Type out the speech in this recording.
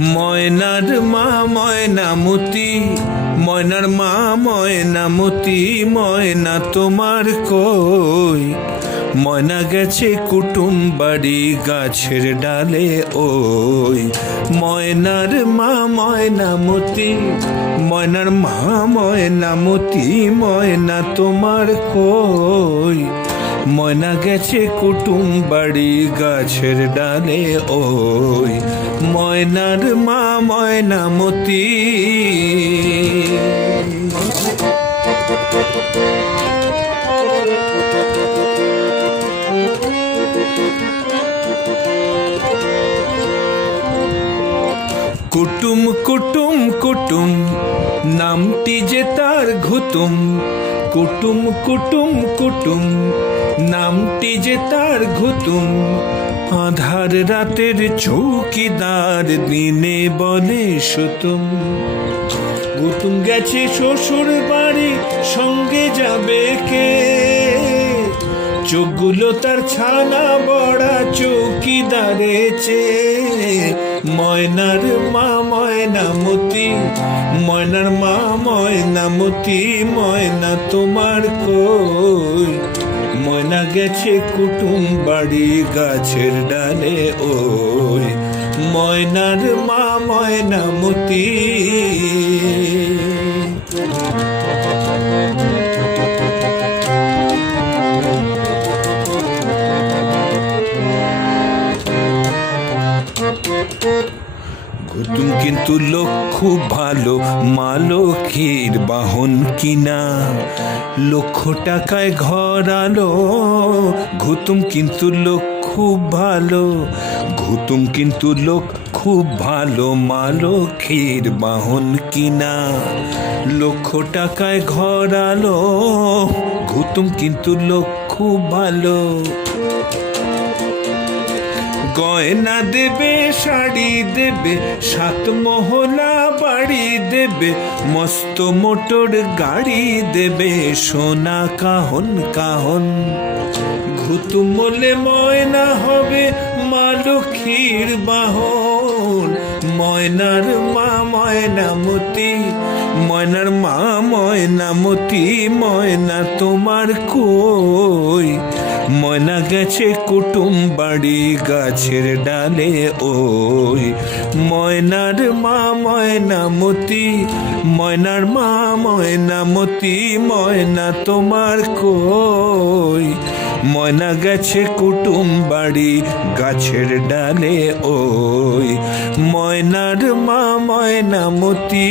ময়নার মা ময়নামতি, ময়নার মা ময়নামতি, ময়না তোমার কই? ময়না গেছে কুটুম বাড়ি গাছের ডালে ওই। ময়নার মা ময়নামতি, ময়নার মা ময়নামতি, ময়না তোমার কই? ময়না গেছে কুটুম বাড়ি গাছের ডালে ওই। ময়নার মা ময়নামতি। কুটুম কুটুম কুটুম নামটি যে তার ঘুতুম। কুটুম কুটুম কুটুম নামটি যে তার ঘুতুম। আধার রাতের চৌকিদার, দিনে বলে সুতুম। ঘুতুম গেছে শ্বশুর বাড়ি, সঙ্গে যাবে কে? চোখগুলো তার ছানা বড়া চৌকিদারে চেয়ে। ময়নার মা ময়নামতি, ময়নার মা ময়নামতি, ময়না তোমার কই? ময়না গেছে কুটুম বাড়ি গাছের ডালে ওই। ময়নার মা ময়নামতি। ঘুতুম কিন্তু লোক খুব ভালো, মা লক্ষ্মীর বাহন কিনা। লক্ষ টাকায় ঘর আলো, ঘুতুম কিন্তু লোক খুব ভালো। ঘুতুম কিন্তু লোক খুব ভালো, মা লক্ষ্মীর বাহন কিনা। লক্ষ টাকায় ঘর আলো, ঘুতুম কিন্তু লোক খুব ভালো। গয়না দেবে, শাড়ি দেবে, সাত মহলা বাড়ি দেবে, মস্ত মোটর গাড়ি দেবে, সোনা কাহন কাহন। ঘুতুম বলে ময়না হবে মা লক্ষ্মীর বাহন। ময়নার মা ময়নামতি, ময়নার মা ময়নামতি, ময়না তোমার কই? ময়না গেছে কুটুম বাড়ি গাছের ডালে ওই। ময়নার মা ময়নামতি, ময়নার মা ময়নামতি, ময়না তোমার কই? ময়না গেছে কুটুম বাড়ি গাছের ডালে ওই। ময়নার মা ময়নামতি।